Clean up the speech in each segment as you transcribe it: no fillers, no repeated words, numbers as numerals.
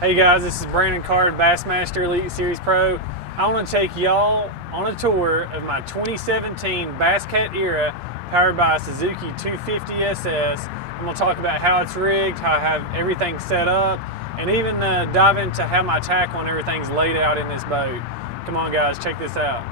Hey guys, this is Brandon Card, Bassmaster Elite Series Pro. I want to take y'all on a tour of my 2017 Bass Cat Era powered by a Suzuki 250 SS. I'm going to talk about how it's rigged, how I have everything set up, and even dive into how my tackle and everything's laid out in this boat. Come on guys, check this out.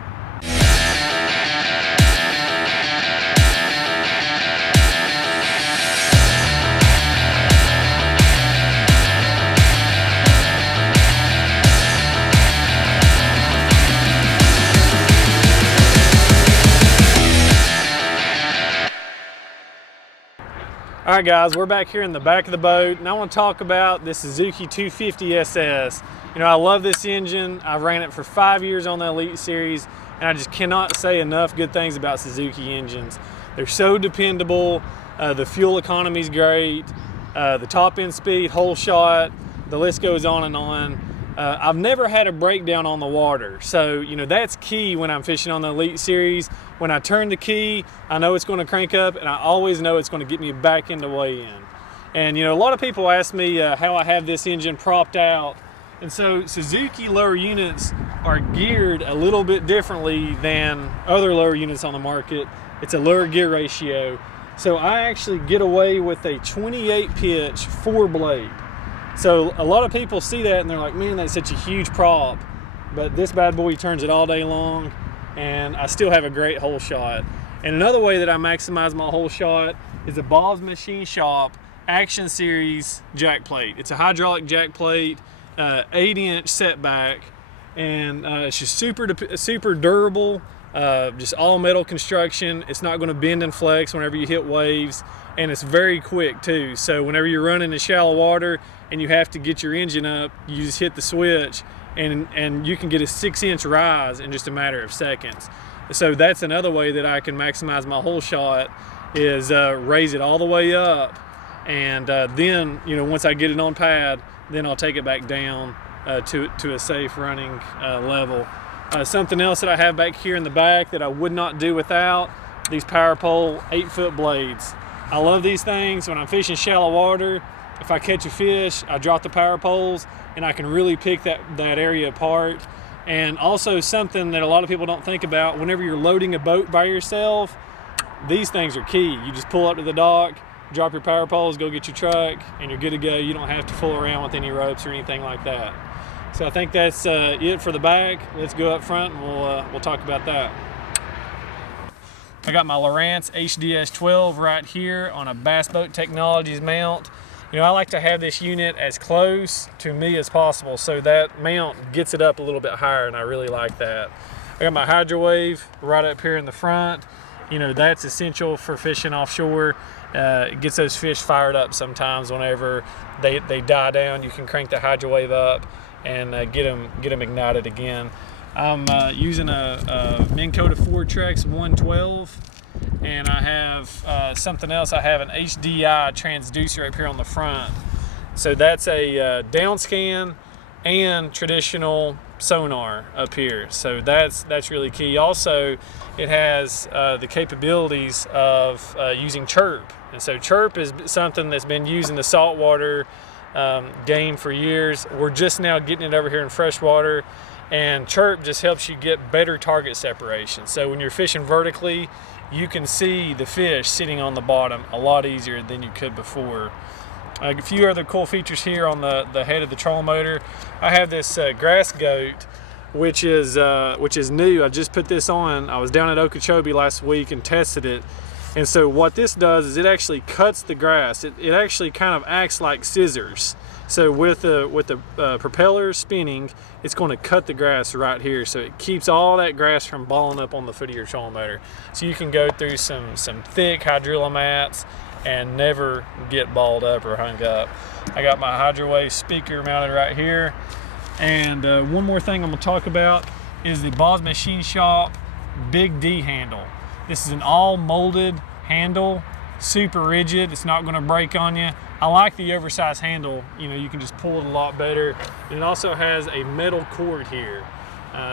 All right guys, we're back here in the back of the boat and I want to talk about this Suzuki 250 SS. You know, I love this engine. I've ran it for 5 years on the Elite Series and I just cannot say enough good things about Suzuki engines. They're so dependable, the fuel economy is great, the top end speed, whole shot, the list goes on and on. I've never had a breakdown on the water, so you know that's key when I'm fishing on the Elite Series. When I turn the key, I know it's going to crank up, and I always know it's going to get me back into weigh-in. And you know, a lot of people ask me how I have this engine propped out, and so Suzuki lower units are geared a little bit differently than other lower units on the market. It's a lower gear ratio, so I actually get away with a 28 pitch 4-blade. So a lot of people see that and they're like, man, that's such a huge prop. But this bad boy turns it all day long and I still have a great hole shot. And another way that I maximize my hole shot is a Bob's Machine Shop Action Series jack plate. It's a hydraulic jack plate, 8-inch setback, and it's just super durable, just all metal construction. It's not going to bend and flex whenever you hit waves, and it's very quick too. So whenever you're running in shallow water and you have to get your engine up, you just hit the switch and you can get a 6-inch rise in just a matter of seconds. So that's another way that I can maximize my hole shot is raise it all the way up, and then you know, once I get it on pad, then I'll take it back down to a safe running level. Something else that I have back here in the back that I would not do without, these Power Pole 8-foot blades. I love these things. When I'm fishing shallow water, if I catch a fish, I drop the power poles and I can really pick that area apart. And also something that a lot of people don't think about, whenever you're loading a boat by yourself, these things are key. You just pull up to the dock, drop your power poles, go get your truck, and you're good to go. You don't have to fool around with any ropes or anything like that. So I think that's it for the back. Let's go up front and we'll talk about that. I got my Lowrance HDS 12 right here on a Bass Boat Technologies mount. You know, I like to have this unit as close to me as possible so that mount gets it up a little bit higher, and I really like that. I got my Hydro-Wave right up here in the front. You know, that's essential for fishing offshore. It gets those fish fired up sometimes whenever they die down. You can crank the Hydro-Wave up and get them ignited again. I'm using a Minn Kota Fortrex 112, and I have something else. I have an HDI transducer up here on the front. So that's a down scan and traditional sonar up here. So that's really key. Also, it has the capabilities of using chirp. And so chirp is something that's been used in the saltwater game for years. We're just now getting it over here in freshwater, and chirp just helps you get better target separation. So when you're fishing vertically, you can see the fish sitting on the bottom a lot easier than you could before. A few other cool features here on the head of the trolling motor. I have this Grass Goat, which is new. I just put this on. I was down at Okeechobee last week and tested it. And so what this does is it actually cuts the grass. It actually kind of acts like scissors. So with the propeller spinning, it's going to cut the grass right here. So it keeps all that grass from balling up on the foot of your trolling motor. So you can go through some thick hydrilla mats and never get balled up or hung up. I got my Hydro-Wave speaker mounted right here. And one more thing I'm going to talk about is the Bob's Machine Shop Big D handle. This is an all molded handle, super rigid. It's not going to break on you. I like the oversized handle. You know, you can just pull it a lot better. And it also has a metal cord here.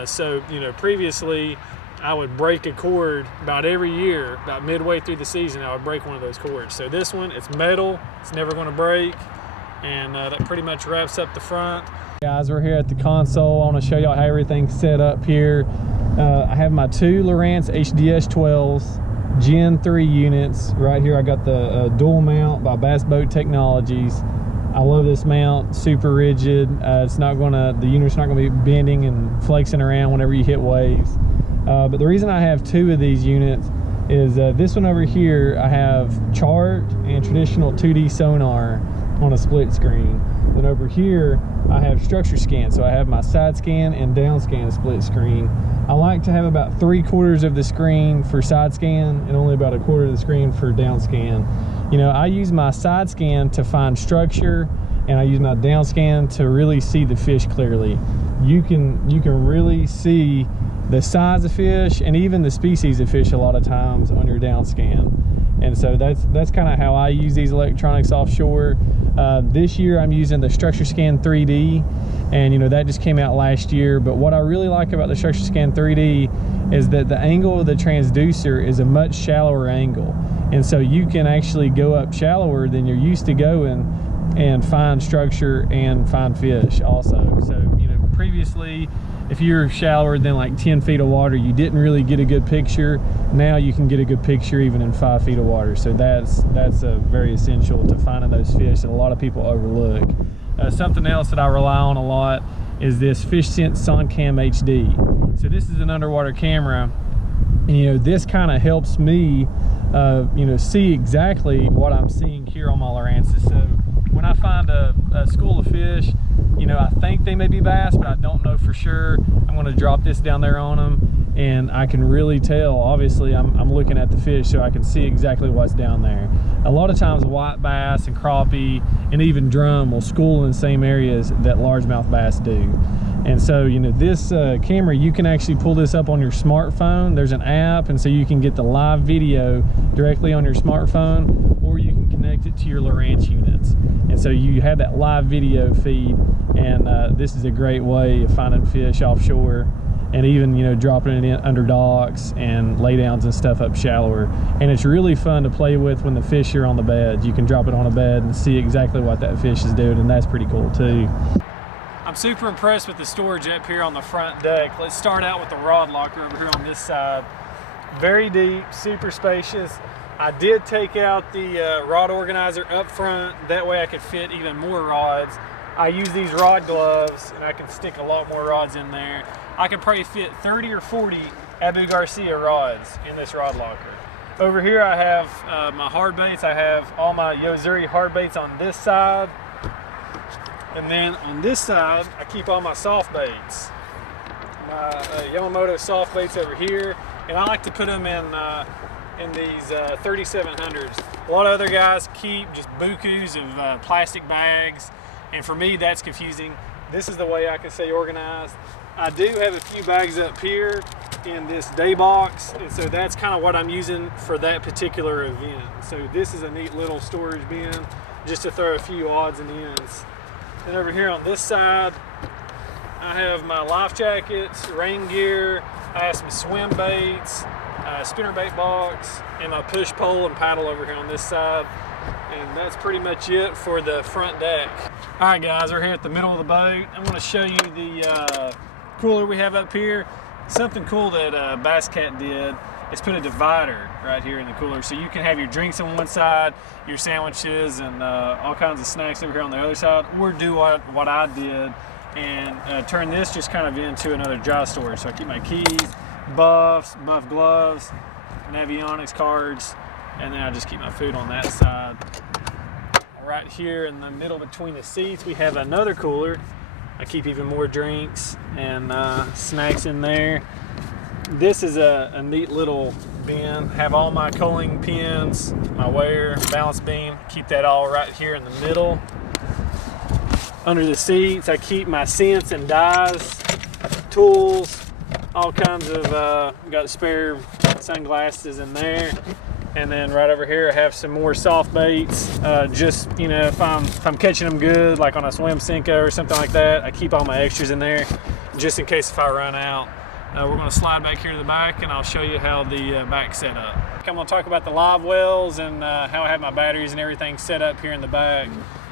So, you know, previously I would break a cord about every year. About midway through the season, I would break one of those cords. So this one, it's metal. It's never going to break. And that pretty much wraps up the front. Guys, we're here at the console. I want to show y'all how everything's set up here. I have my two Lowrance HDS 12s, Gen 3 units. Right here I got the dual mount by Bass Boat Technologies. I love this mount, super rigid. The unit's not gonna be bending and flexing around whenever you hit waves. But the reason I have two of these units is this one over here, I have chart and traditional 2D sonar on a split screen. Then over here, I have structure scan. So I have my side scan and down scan split screen. I like to have about 3/4 of the screen for side scan and only about 1/4 of the screen for down scan. You know, I use my side scan to find structure, and I use my down scan to really see the fish clearly. You can really see the size of fish and even the species of fish a lot of times on your down scan. And so that's kind of how I use these electronics offshore. This year I'm using the Structure Scan 3D, and you know, that just came out last year. But what I really like about the Structure Scan 3D is that the angle of the transducer is a much shallower angle, and so you can actually go up shallower than you're used to going and find structure and find fish also. So you know, previously if you're shallower than like 10 feet of water, you didn't really get a good picture. Now you can get a good picture even in 5 feet of water. So that's very essential to finding those fish that a lot of people overlook. Something else that I rely on a lot is this FishSense SonCam HD. So this is an underwater camera, and you know, this kind of helps me you know, see exactly what I'm seeing here on my Lowrances. So when I find a school of fish, you know, I think they may be bass, but I don't know for sure. I'm going to drop this down there on them, and I can really tell. Obviously, I'm looking at the fish, so I can see exactly what's down there. A lot of times, white bass and crappie and even drum will school in the same areas that largemouth bass do. And so, you know, this camera, you can actually pull this up on your smartphone. There's an app, and so you can get the live video directly on your smartphone, or you can connect it to your Lowrance units. And so you have that live video feed, and this is a great way of finding fish offshore, and even, you know, dropping it in under docks and laydowns and stuff up shallower. And it's really fun to play with when the fish are on the bed. You can drop it on a bed and see exactly what that fish is doing, and that's pretty cool too. I'm super impressed with the storage up here on the front deck. Let's start out with the rod locker over here on this side. Very deep, super spacious. I did take out the rod organizer up front. That way I could fit even more rods. I use these rod gloves, and I can stick a lot more rods in there. I could probably fit 30 or 40 Abu Garcia rods in this rod locker. Over here I have my hard baits. I have all my Yo-Zuri hard baits on this side. And then on this side, I keep all my soft baits. My Yamamoto soft baits over here. And I like to put them in these 3700s. A lot of other guys keep just bukus of plastic bags. And for me, that's confusing. This is the way I can stay organized. I do have a few bags up here in this day box. And so that's kind of what I'm using for that particular event. So this is a neat little storage bin just to throw a few odds and ends. And over here on this side, I have my life jackets, rain gear, I have some swim baits, spinnerbait box, and my push pole and paddle over here on this side. And that's pretty much it for the front deck. All right, guys, we're here at the middle of the boat. I'm going to show you the cooler we have up here. Something cool that Bass Cat did is put a divider right here in the cooler, so you can have your drinks on one side, your sandwiches, and all kinds of snacks over here on the other side, or do what I did and turn this just kind of into another dry storage. So I keep my keys, buff gloves, Navionics cards, and then I just keep my food on that side. Right here in the middle between the seats, we have another cooler. I keep even more drinks and snacks in there. This is a neat little bin. Have all my culling pins, my weigher, balance beam. Keep that all right here in the middle. Under the seats, I keep my scents and dyes, tools, all kinds of, got spare sunglasses in there. And then right over here, I have some more soft baits. Just, you know, if I'm catching them good, like on a swim Senko or something like that, I keep all my extras in there just in case if I run out. We're going to slide back here to the back, and I'll show you how the back's set up. I'm going to talk about the live wells and how I have my batteries and everything set up here in the back.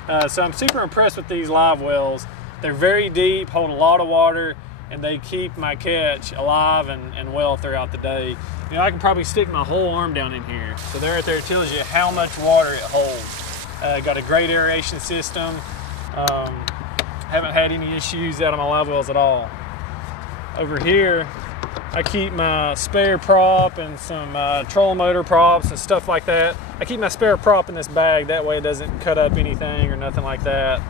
So I'm super impressed with these live wells. They're very deep, hold a lot of water, and they keep my catch alive and well throughout the day. You know, I can probably stick my whole arm down in here. So there, right there, it tells you how much water it holds. Got a great aeration system. Haven't had any issues out of my live wells at all. Over here, I keep my spare prop and some trolling motor props and stuff like that. I keep my spare prop in this bag, that way it doesn't cut up anything or nothing like that.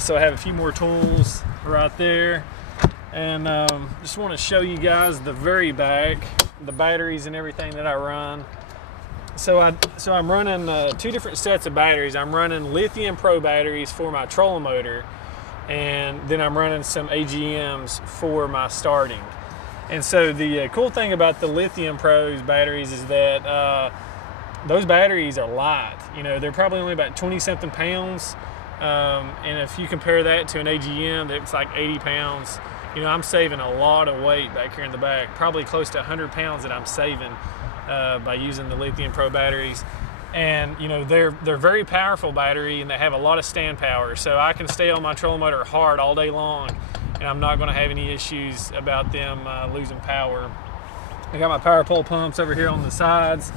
So I have a few more tools right there. And just want to show you guys the very back, the batteries and everything that I run. So I'm running 2 different sets of batteries. I'm running lithium pro batteries for my trolling motor, and then I'm running some AGMs for my starting. And so the cool thing about the lithium pros batteries is that those batteries are light. You know, they're probably only about 20 something pounds. And if you compare that to an AGM that's like 80 pounds, you know, I'm saving a lot of weight back here in the back, probably close to 100 pounds that I'm saving by using the lithium pro batteries. And you know, they're very powerful battery, and they have a lot of stand power, so I can stay on my trolling motor hard all day long, and I'm not going to have any issues about them losing power. I got my power pole pumps over here on the sides.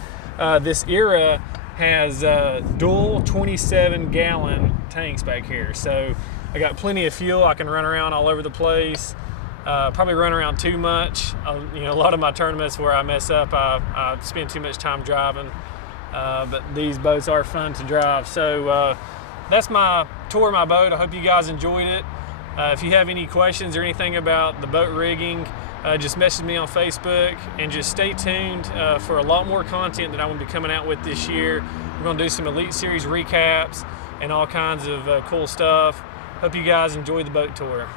This Era has dual 27-gallon tanks back here, so I got plenty of fuel. I can run around all over the place. Probably run around too much. You know, a lot of my tournaments where I mess up, I spend too much time driving. But these boats are fun to drive. So that's my tour of my boat. I hope you guys enjoyed it. If you have any questions or anything about the boat rigging, just message me on Facebook, and just stay tuned for a lot more content that I'm going to be coming out with this year. We're going to do some Elite Series recaps and all kinds of cool stuff. Hope you guys enjoy the boat tour.